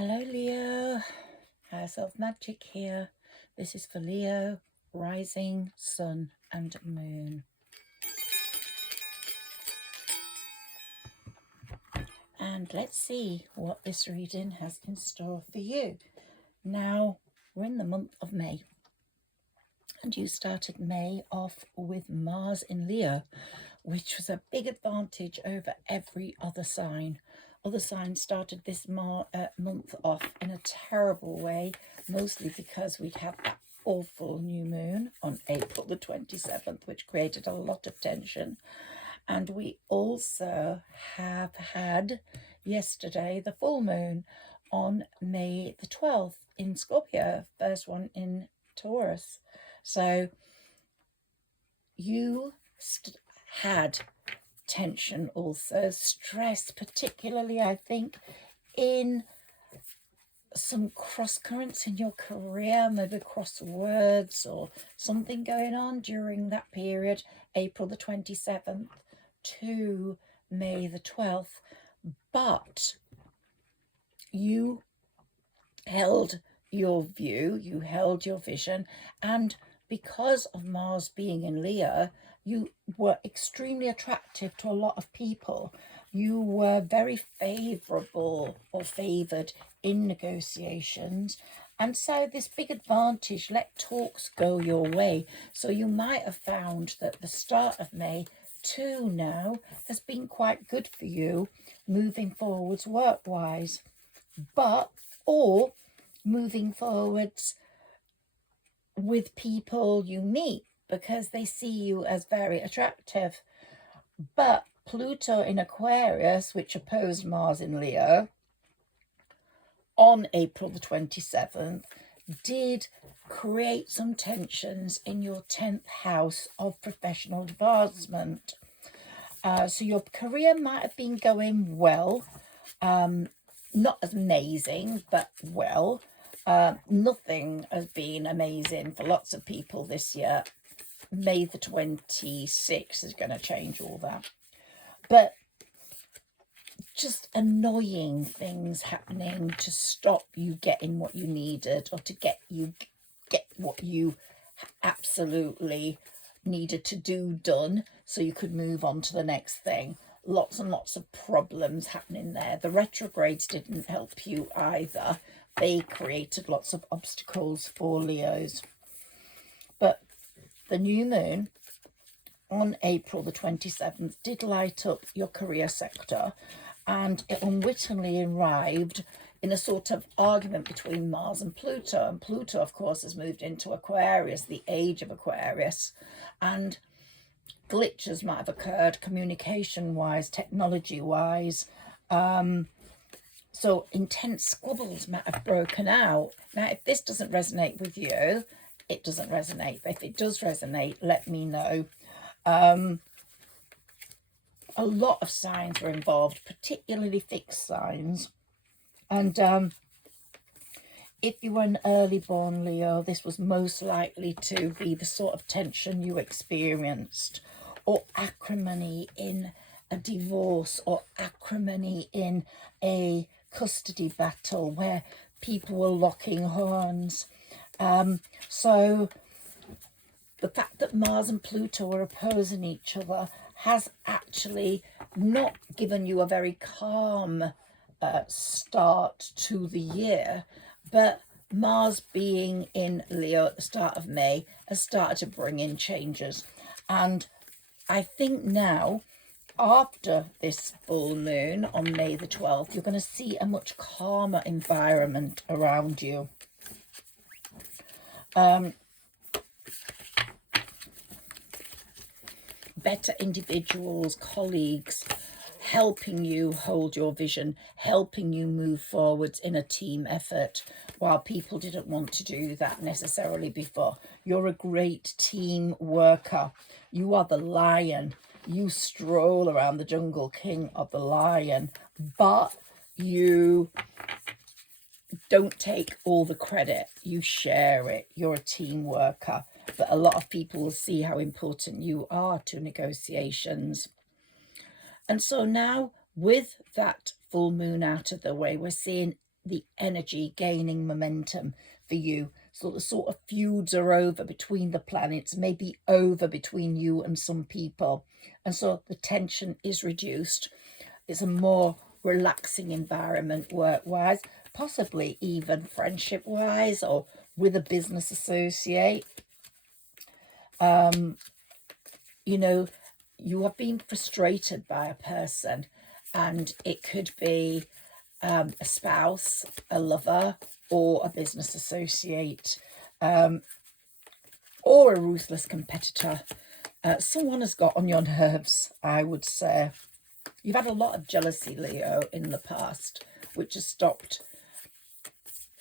Hello Leo, Higherself Magic here. This is for Leo, rising, sun and moon. And let's see what this reading has in store for you. Now, we're in the month of May. And you started May off with Mars in Leo, which was a big advantage over every other sign. Other signs started this month off in a terrible way, mostly because we'd had that awful new moon on April the 27th, which created a lot of tension. And we also have had yesterday the full moon on May the 12th in Scorpio, first one in Taurus. So you had tension also, stress, particularly I think in some cross currents in your career, maybe cross words or something going on during that period, April the 27th to May the 12th. But you held your view, you held your vision, and because of Mars being in Leo, you were extremely attractive to a lot of people. You were very favourable or favoured in negotiations. And so this big advantage let talks go your way. So you might have found that the start of May to now has been quite good for you moving forwards work-wise. Or moving forwards with people you meet because they see you as very attractive. But Pluto in Aquarius, which opposed Mars in Leo on April the 27th, did create some tensions in your 10th house of professional advancement. So your career might have been going well, not as amazing, but well. Nothing has been amazing for lots of people this year. May the 26th is going to change all that. But just annoying things happening to stop you getting what you needed, or to get what you absolutely needed to do done so you could move on to the next thing. Lots and lots of problems happening there. The retrogrades didn't help you either. They created lots of obstacles for Leos. But the new moon on April the 27th did light up your career sector, and it unwittingly arrived in a sort of argument between Mars and Pluto. And Pluto, of course, has moved into Aquarius, the age of Aquarius, and glitches might have occurred communication-wise, technology-wise. So intense squabbles might have broken out. Now, if this doesn't resonate with you, it doesn't resonate. But if it does resonate, let me know. A lot of signs were involved, particularly fixed signs. And if you were an early born Leo, this was most likely to be the sort of tension you experienced, or acrimony in a divorce, or acrimony in a custody battle where people were locking horns. So the fact that Mars and Pluto were opposing each other has actually not given you a very calm start to the year, but Mars being in Leo at the start of May has started to bring in changes. And I think now, after this full moon on May the 12th, you're going to see a much calmer environment around you. Better individuals, colleagues, helping you hold your vision, helping you move forwards in a team effort, while people didn't want to do that necessarily before. You're a great team worker. You are the lion. You stroll around the jungle, king of the lion, but you don't take all the credit. You share it. You're a team worker. But a lot of people will see how important you are to negotiations. And so now, with that full moon out of the way, we're seeing the energy gaining momentum for you. So the sort of feuds are over between the planets, maybe over between you and some people. And so the tension is reduced. It's a more relaxing environment work-wise, possibly even friendship-wise or with a business associate. You know, you have been frustrated by a person, and it could be a spouse, a lover, or a business associate, or a ruthless competitor. Someone has got on your nerves, I would say. You've had a lot of jealousy, Leo, in the past, which has stopped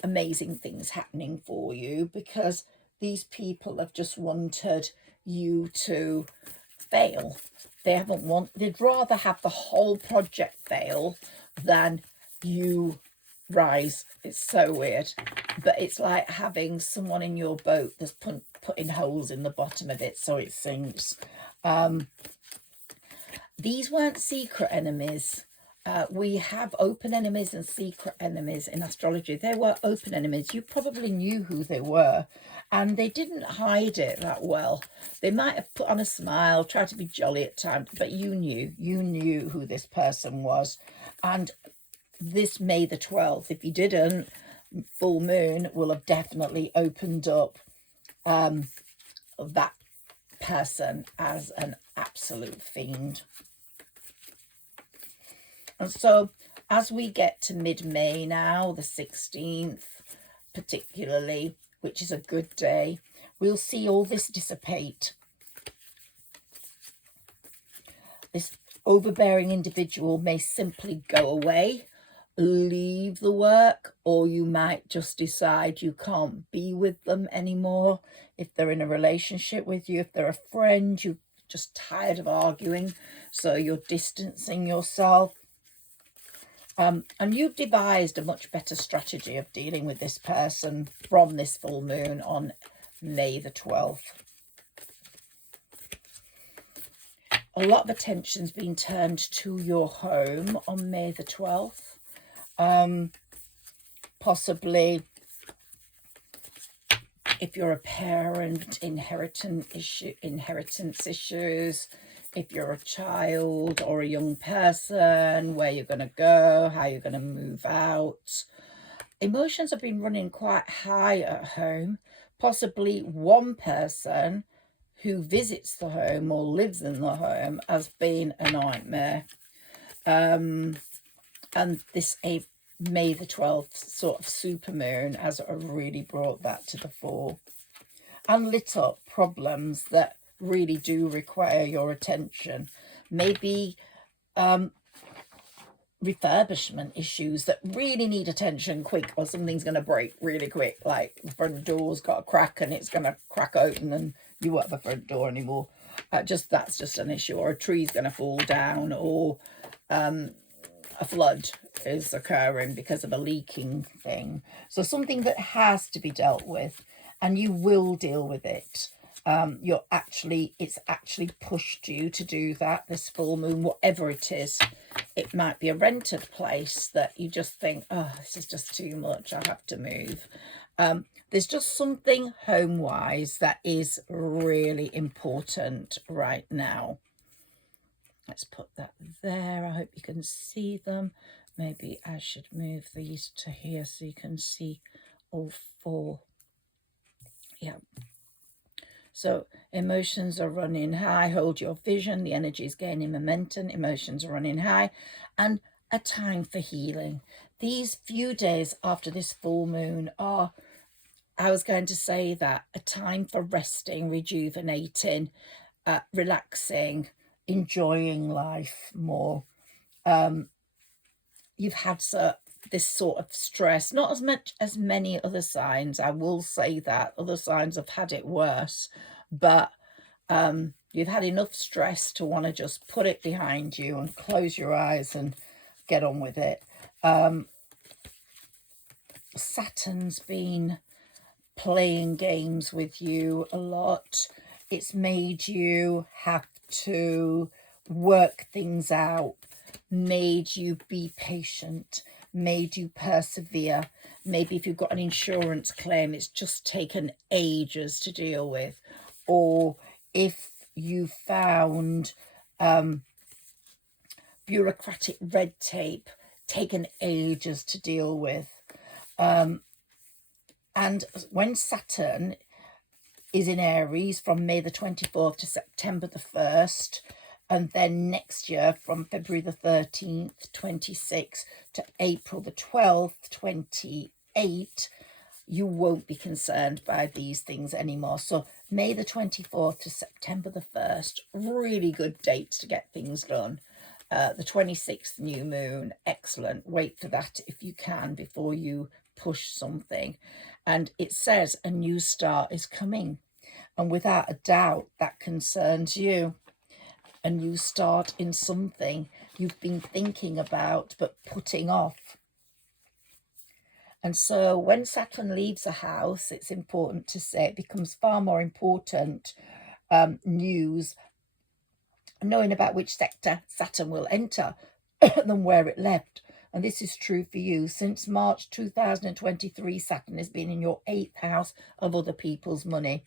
amazing things happening for you, because these people have just wanted you to fail. They'd rather have the whole project fail than you rise. It's so weird, but it's like having someone in your boat that's putting holes in the bottom of it so it sinks. These weren't secret enemies. We have open enemies and secret enemies in astrology. They were open enemies. You probably knew who they were, and they didn't hide it that well. They might have put on a smile, tried to be jolly at times, but you knew who this person was. And this May the 12th, if you didn't, full moon will have definitely opened up that person as an absolute fiend. And so as we get to mid-May now, the 16th particularly, which is a good day, we'll see all this dissipate. This overbearing individual may simply go away, leave the work, or you might just decide you can't be with them anymore. If they're in a relationship with you, if they're a friend, you're just tired of arguing, so you're distancing yourself. And you've devised a much better strategy of dealing with this person from this full moon on May the 12th. A lot of attention's been turned to your home on May the 12th. Possibly, if you're a parent, inheritance issues. If you're a child or a young person, where you're going to go, how you're going to move out. Emotions have been running quite high at home. Possibly one person who visits the home or lives in the home has been a nightmare. And this May the 12th sort of supermoon has really brought that to the fore and lit up problems that really do require your attention. Maybe refurbishment issues that really need attention quick, or something's going to break really quick, like the front door's got a crack and it's going to crack open and you won't have the front door anymore. That's just an issue, or a tree's going to fall down, or a flood is occurring because of a leaking thing. So something that has to be dealt with, and you will deal with it. It's actually pushed you to do that this full moon, whatever it is. It might be a rented place that you just think, oh, this is just too much, I have to move. There's just something home-wise that is really important right now. Let's put that there. I hope you can see them. Maybe I should move these to here so you can see all four. Yeah. So emotions are running high. Hold your vision. The energy is gaining momentum. Emotions are running high. And a time for healing. These few days after this full moon are, I was going to say that, a time for resting, rejuvenating, relaxing, enjoying life more. You've had this sort of stress, not as much as many other signs, I will say that. Other signs have had it worse, but you've had enough stress to want to just put it behind you and close your eyes and get on with it. Saturn's been playing games with you a lot. It's made you have to work things out, made you be patient, made you persevere. Maybe if you've got an insurance claim, it's just taken ages to deal with. Or if you found bureaucratic red tape taken ages to deal with. And when Saturn is in Aries from May the 24th to September the 1st, and then next year from February the 13th, 26 to April the 12th, 28, you won't be concerned by these things anymore. So May the 24th to September the 1st, really good dates to get things done. The 26th new moon, excellent. Wait for that if you can before you push something. And it says a new start is coming. And without a doubt, that concerns you. A new start in something you've been thinking about but putting off. And so when Saturn leaves a house, it's important to say it becomes far more important news, knowing about which sector Saturn will enter than where it left. And this is true for you. Since March 2023, Saturn has been in your 8th house of other people's money.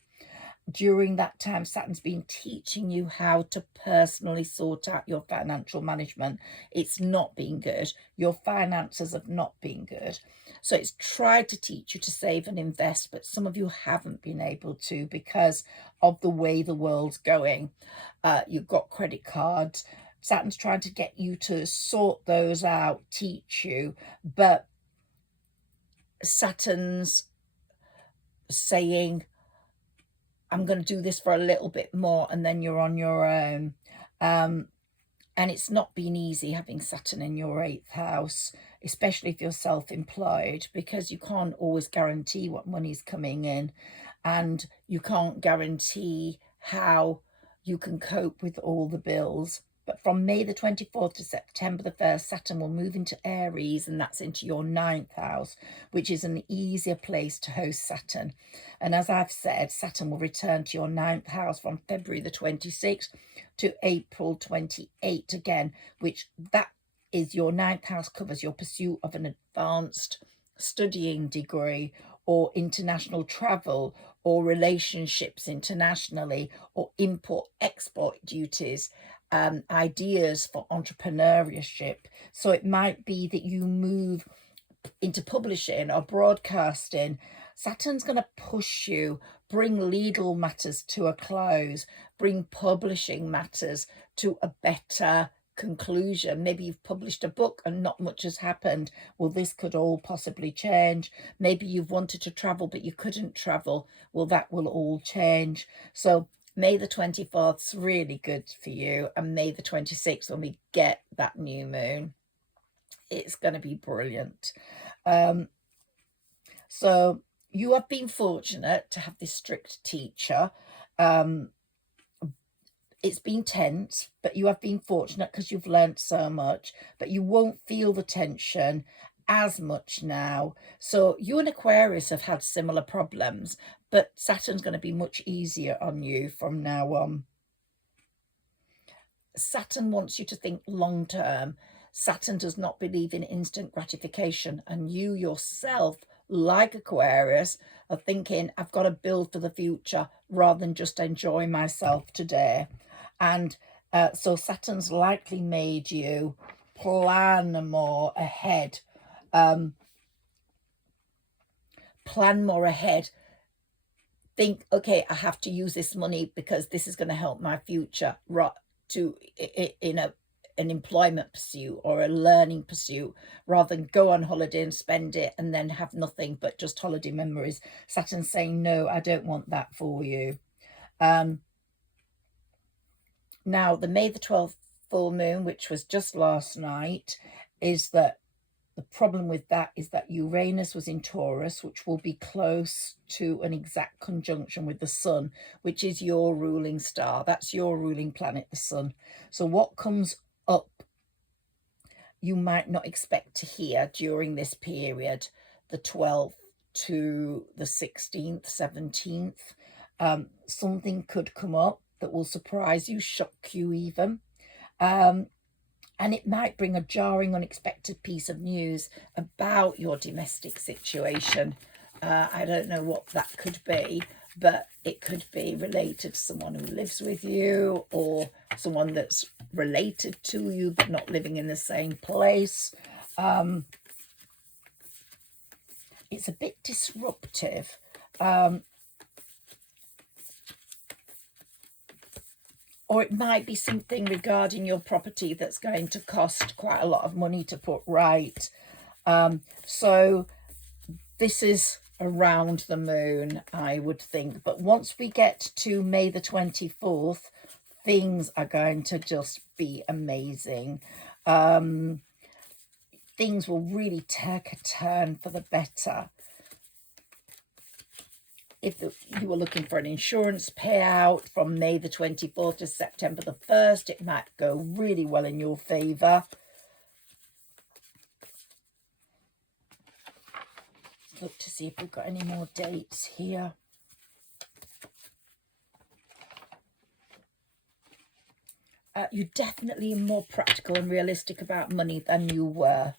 During that time, Saturn's been teaching you how to personally sort out your financial management. It's not been good. Your finances have not been good. So it's tried to teach you to save and invest, but some of you haven't been able to because of the way the world's going. You've got credit cards. Saturn's trying to get you to sort those out, teach you, but Saturn's saying, I'm going to do this for a little bit more and then you're on your own. And it's not been easy having Saturn in your 8th house, especially if you're self-employed, because you can't always guarantee what money's coming in and you can't guarantee how you can cope with all the bills. But from May the 24th to September the 1st, Saturn will move into Aries, and that's into your 9th house, which is an easier place to host Saturn. And as I've said, Saturn will return to your 9th house from February the 26th to April 28 again, which that is your 9th house covers your pursuit of an advanced studying degree or international travel or relationships internationally or import-export duties. Ideas for entrepreneurship. So it might be that you move into publishing or broadcasting. Saturn's going to push you, bring legal matters to a close, bring publishing matters to a better conclusion. Maybe you've published a book and not much has happened. Well, this could all possibly change. Maybe you've wanted to travel but you couldn't travel. Well, that will all change. So May the 24th is really good for you, and May the 26th, when we get that new moon, it's going to be brilliant. So you have been fortunate to have this strict teacher. It's been tense, but you have been fortunate because you've learnt so much, but you won't feel the tension as much now. So you and Aquarius have had similar problems, but Saturn's going to be much easier on you from now on. Saturn wants you to think long term. Saturn does not believe in instant gratification, and you yourself, like Aquarius, are thinking, I've got to build for the future rather than just enjoy myself today. And so Saturn's likely made you plan more ahead. Plan more ahead. Think, okay, I have to use this money because this is going to help my future in an employment pursuit or a learning pursuit, rather than go on holiday and spend it and then have nothing but just holiday memories. Saturn's saying, no, I don't want that for you. Now, the May the 12th full moon, which was just last night, is that the problem with that is that Uranus was in Taurus, which will be close to an exact conjunction with the sun, which is your ruling star. That's your ruling planet, the sun. So what comes up, you might not expect to hear during this period, the 12th to the 16th, 17th. Something could come up that will surprise you, shock you even. And it might bring a jarring, unexpected piece of news about your domestic situation. I don't know what that could be, but it could be related to someone who lives with you, or someone that's related to you but not living in the same place. It's a bit disruptive. Or it might be something regarding your property that's going to cost quite a lot of money to put right. So this is around the moon, I would think. But once we get to May the 24th, things are going to just be amazing. Things will really take a turn for the better. If you were looking for an insurance payout from May the 24th to September the 1st, it might go really well in your favour. Look to see if we've got any more dates here. You're definitely more practical and realistic about money than you were.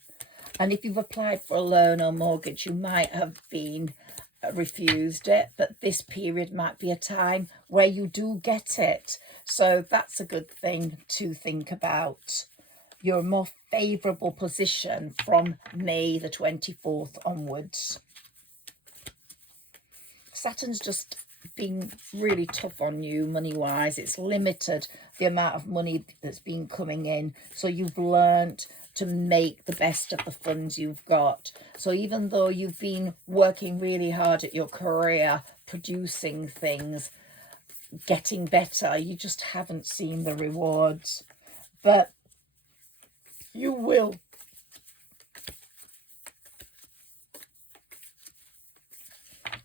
And if you've applied for a loan or mortgage, you might have been refused it, but this period might be a time where you do get it. So that's a good thing to think about. You're in a more favourable position from May the 24th onwards. Saturn's just been really tough on you money-wise. It's limited the amount of money that's been coming in. So you've learnt to make the best of the funds you've got. So even though you've been working really hard at your career, producing things, getting better, you just haven't seen the rewards. But you will.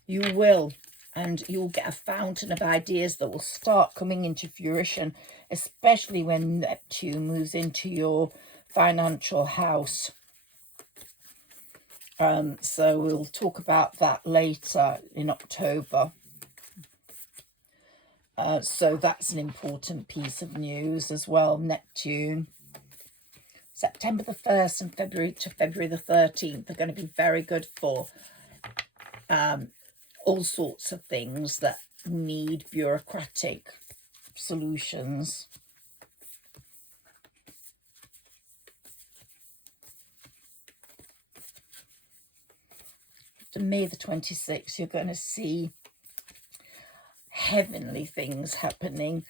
You will. And you'll get a fountain of ideas that will start coming into fruition, especially when Neptune moves into your financial house. So we'll talk about that later in October. So that's an important piece of news as well, Neptune. September the 1st and February to February the 13th are going to be very good for all sorts of things that need bureaucratic solutions. To May the 26th, you're going to see heavenly things happening.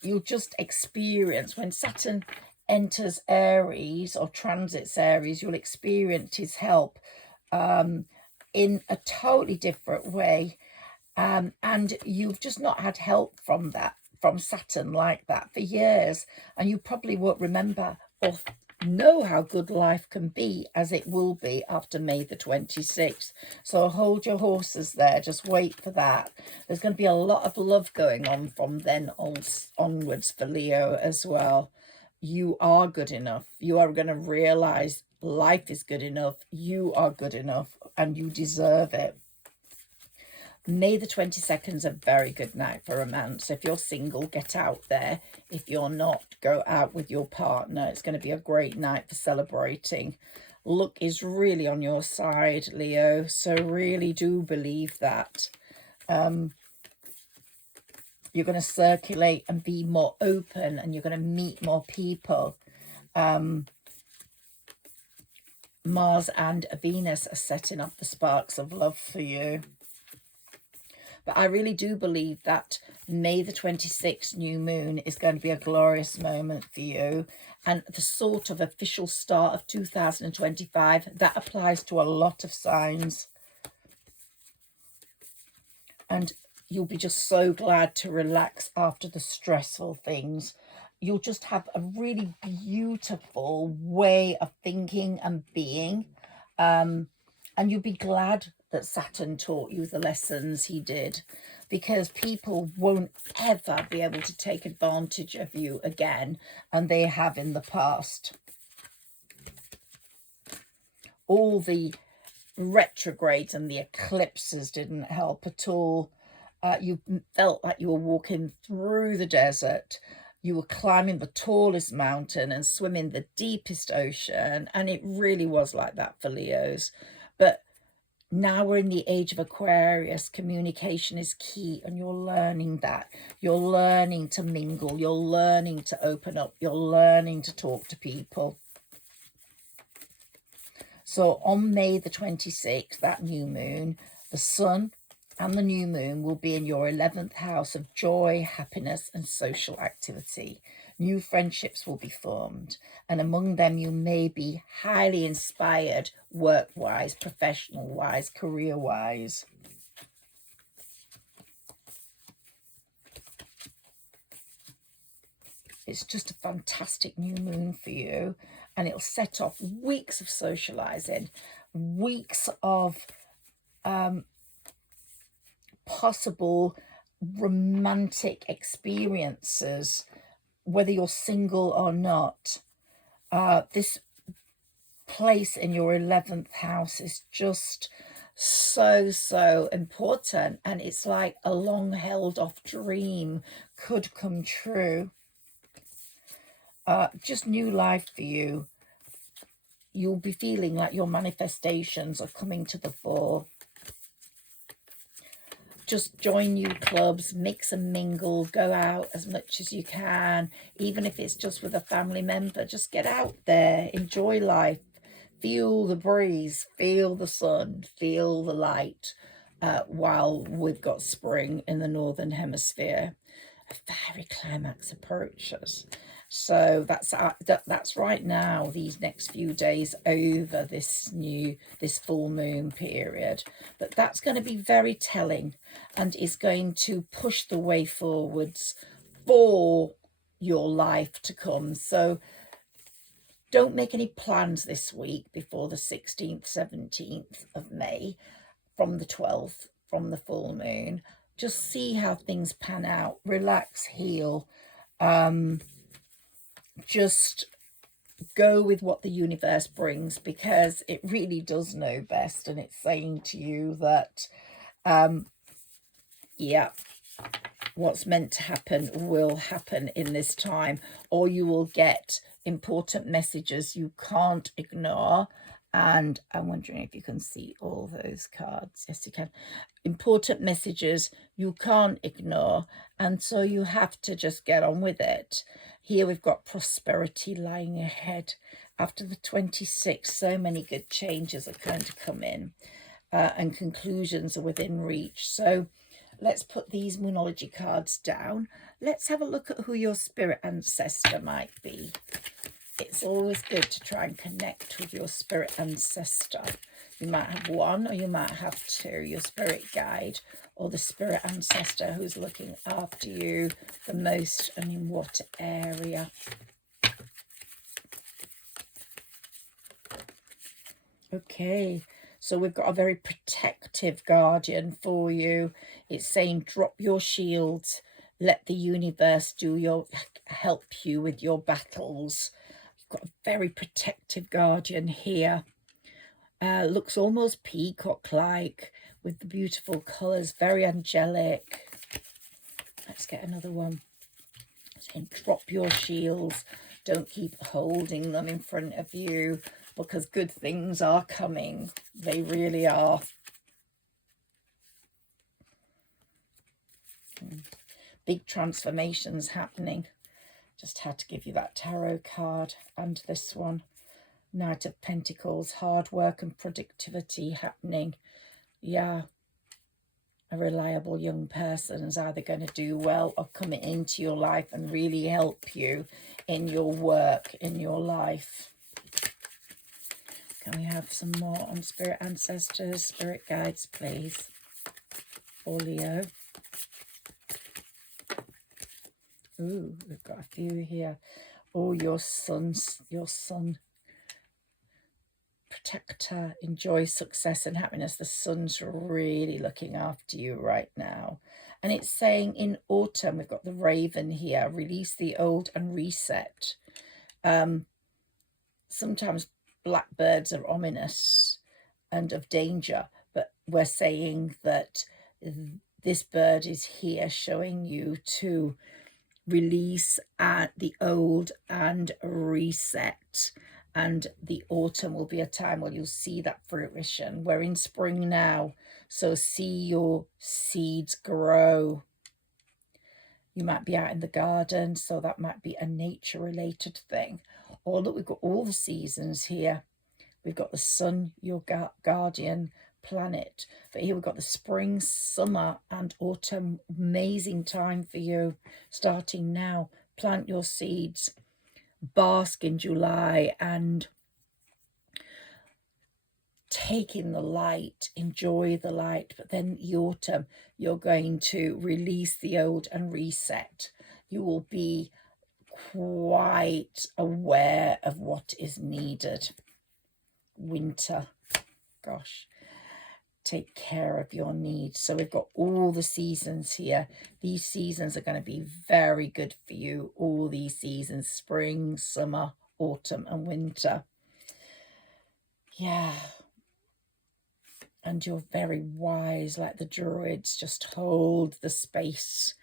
You'll just experience, when Saturn enters Aries or transits Aries, you'll experience his help in a totally different way. And you've just not had help from Saturn like that for years. And you probably won't remember or know how good life can be, as it will be after May the 26th. So hold your horses there. Just wait for that. There's going to be a lot of love going on from then onwards for Leo as well. You are good enough. You are going to realize life is good enough. You are good enough and you deserve it. May the 22nd is a very good night for romance. If you're single, get out there. If you're not, go out with your partner. It's going to be a great night for celebrating. Luck is really on your side, Leo. So really do believe that. You're going to circulate and be more open, and you're going to meet more people. Mars and Venus are setting up the sparks of love for you. But I really do believe that May the 26th new moon is going to be a glorious moment for you. And the sort of official start of 2025, that applies to a lot of signs. And you'll be just so glad to relax after the stressful things. You'll just have a really beautiful way of thinking and being. And you'll be glad that Saturn taught you the lessons he did, because people won't ever be able to take advantage of you again, and they have in the past. All the retrogrades and the eclipses didn't help at all. You felt like you were walking through the desert. you were climbing the tallest mountain and swimming the deepest ocean. And it really was like that for Leos. But now we're in the age of Aquarius. Communication is key, and you're learning that. You're learning to mingle. You're learning to open up. You're learning to talk to people. So on May the 26th, that new moon, the sun and the new moon will be in your 11th house of joy, happiness, and social activity. New friendships will be formed, and among them you may be highly inspired work-wise, professional-wise, career-wise. It's just a fantastic new moon for you, and it'll set off weeks of socializing, weeks of possible romantic experiences, whether you're single or not. This place in your 11th house is just so important, and it's like a long held off dream could come true. Just new life for you. You'll be feeling like your manifestations are coming to the fore. Just join new clubs, mix and mingle, go out as much as you can, even if it's just with a family member. Just get out there, enjoy life, feel the breeze, feel the sun, feel the light, while we've got spring in the Northern Hemisphere. A fairy climax approaches. So that's right now, these next few days over this full moon period. But that's going to be very telling, and is going to push the way forwards for your life to come. So don't make any plans this week before the 16th, 17th of May, from the 12th, from the full moon. Just see how things pan out. Relax, heal. Just go with what the universe brings, because it really does know best, and it's saying to you that yeah, what's meant to happen will happen in this time, or you will get important messages you can't ignore. And I'm wondering if you can see all those cards. Yes, you can. Important messages you can't ignore, and so you have to just get on with it. Here we've got prosperity lying ahead. After the 26th, so many good changes are going to come in, and conclusions are within reach. So let's put these Moonology cards down. Let's have a look at who your spirit ancestor might be. It's always good to try and connect with your spirit ancestor. You might have one, or you might have two, your spirit guide or the spirit ancestor who's looking after you the most, and in what area. Okay, so we've got a very protective guardian for you. It's saying drop your shields, let the universe help you with your battles. You've got a very protective guardian here. Looks almost peacock-like with the beautiful colours, very angelic. Let's get another one. Saying drop your shields, don't keep holding them in front of you, because good things are coming. They really are. Big transformations happening. Just had to give you that tarot card, and this one. Knight of Pentacles, hard work and productivity happening. Yeah, a reliable young person is either going to do well or come into your life and really help you in your work, in your life. Can we have some more on spirit ancestors, spirit guides, please, for Leo? Ooh, we've got a few here. Oh, your son, protector, enjoy success and happiness. The sun's really looking after you right now. And it's saying in autumn, we've got the raven here, release the old and reset. Sometimes blackbirds are ominous and of danger, but we're saying that this bird is here showing you to release at the old and reset. And the autumn will be a time where you'll see that fruition. We're in spring now, so see your seeds grow. You might be out in the garden, so that might be a nature related thing. Or look, we've got all the seasons here. We've got the sun, your guardian planet. But here we've got the spring, summer and autumn. Amazing time for you. Starting now, plant your seeds, bask in July and take in the light, enjoy the light. But then the autumn, you're going to release the old and reset. You will be quite aware of what is needed. Winter, gosh, take care of your needs. So we've got all the seasons here. These seasons are going to be very good for you. All these seasons, spring, summer, autumn and winter. Yeah. And you're very wise, like the druids. Just hold the space.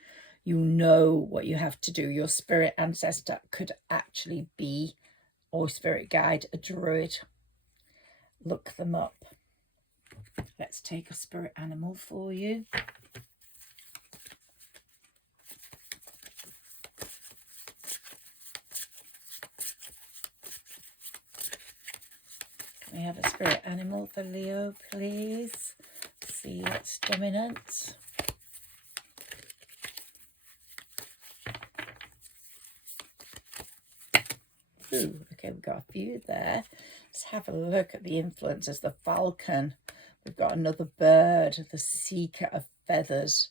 You know what you have to do. Your spirit ancestor could actually be, or spirit guide, a druid. Look them up. Let's take a spirit animal for you. Can we have a spirit animal for Leo, please? See what's dominant. Ooh, okay, we've got a few there. Let's have a look at the influences. The falcon. We've got another bird, the seeker of feathers.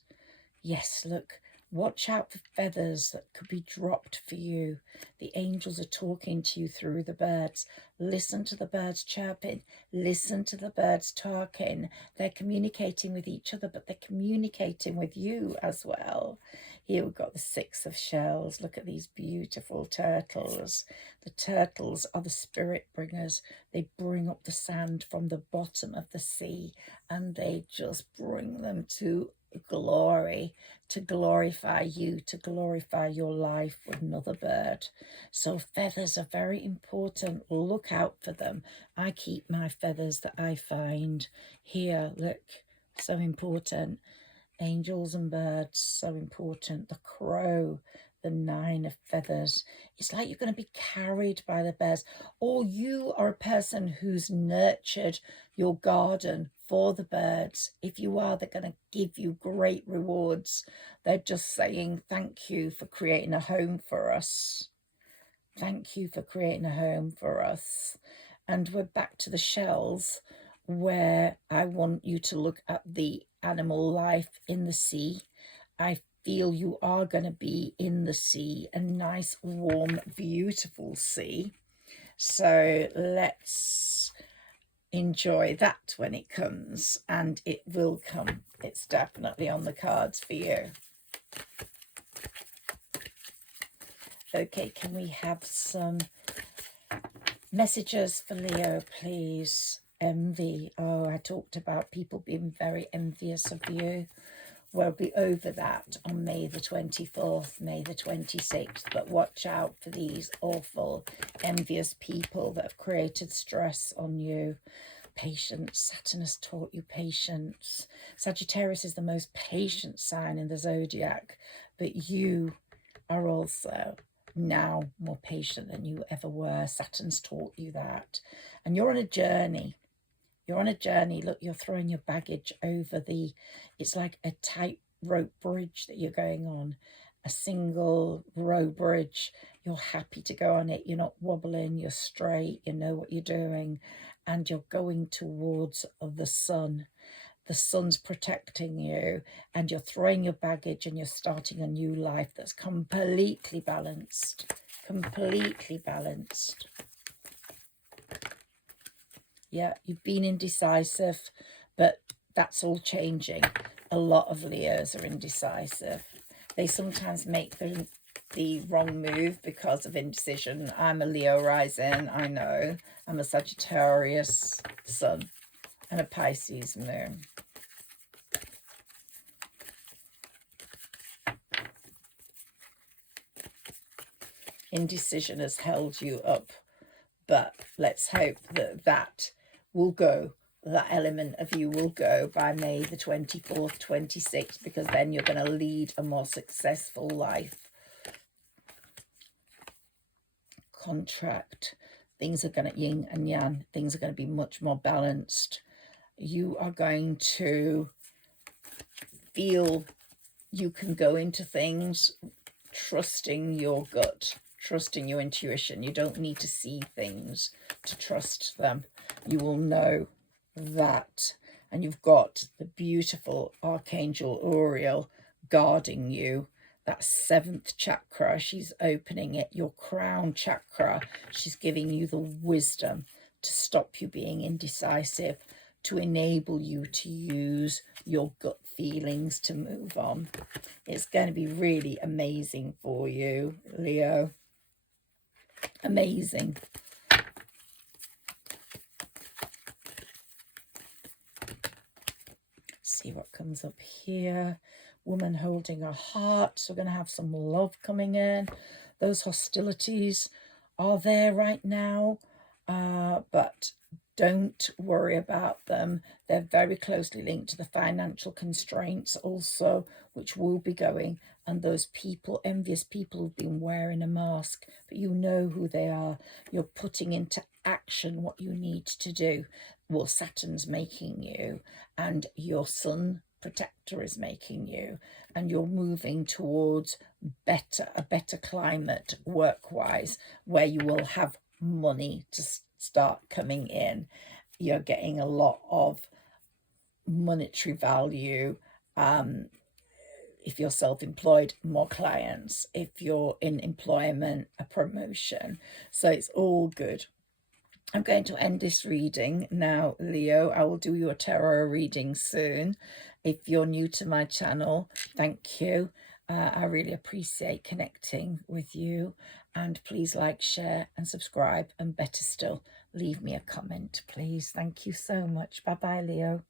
Yes, look, watch out for feathers that could be dropped for you. The angels are talking to you through the birds. Listen to the birds chirping. Listen to the birds talking. They're communicating with each other, but they're communicating with you as well. Here we've got the 6 of shells. Look at these beautiful turtles. The turtles are the spirit bringers. They bring up the sand from the bottom of the sea and they just bring them to glory, to glorify you, to glorify your life with another bird. So feathers are very important. Look out for them. I keep my feathers that I find here. Look, so important. Angels and birds, so important. The crow, the 9 of feathers. It's like you're going to be carried by the bears. Or you are a person who's nurtured your garden for the birds. If you are, they're going to give you great rewards. They're just saying, thank you for creating a home for us. Thank you for creating a home for us. And we're back to the shells, where I want you to look at the animal life in the sea. I feel you are going to be in the sea, a nice, warm, beautiful sea. So let's enjoy that when it comes, and it will come. It's definitely on the cards for you. Okay, can we have some messages for Leo, please? Envy. Oh, I talked about people being very envious of you. We'll be over that on May the 24th, May the 26th. But watch out for these awful, envious people that have created stress on you. Patience. Saturn has taught you patience. Sagittarius is the most patient sign in the zodiac. But you are also now more patient than you ever were. Saturn's taught you that. And you're on a journey. You're on a journey. Look, you're throwing your baggage over the, it's like a tightrope bridge that you're going on, a single row bridge. You're happy to go on it. You're not wobbling. You're straight. You know what you're doing. And you're going towards the sun. The sun's protecting you, and you're throwing your baggage and you're starting a new life that's completely balanced. Completely balanced. Yeah, you've been indecisive, but that's all changing. A lot of Leos are indecisive. They sometimes make the wrong move because of indecision. I'm a Leo rising, I know. I'm a Sagittarius sun and a Pisces moon. indecision has held you up. But let's hope that that will go. That element of you will go by May the 24th, 26th, because then you're going to lead a more successful life. Contract. Things are going to, yin and yang, things are going to be much more balanced. You are going to feel you can go into things trusting your gut, trusting your intuition. You don't need to see things to trust them. You will know that. And you've got the beautiful Archangel Uriel guarding you. That 7th chakra, she's opening it, your crown chakra. She's giving you the wisdom to stop you being indecisive, to enable you to use your gut feelings to move on. It's going to be really amazing for you, Leo. Amazing. See what comes up here. Woman holding her heart. So we're going to have some love coming in. Those hostilities are there right now, but don't worry about them. They're very closely linked to the financial constraints also, which will be going. And those people, envious people who've been wearing a mask, but you know who they are. You're putting into action what you need to do. Well, Saturn's making you, and your sun protector is making you, and you're moving towards a better climate work-wise, where you will have money to start coming in. You're getting a lot of monetary value. If you're self-employed, more clients. If you're in employment, a promotion. So it's all good. I'm going to end this reading now, Leo. I will do your tarot reading soon. If you're new to my channel, thank you. I really appreciate connecting with you. And please like, share and subscribe. And better still, leave me a comment, please. Thank you so much. Bye-bye, Leo.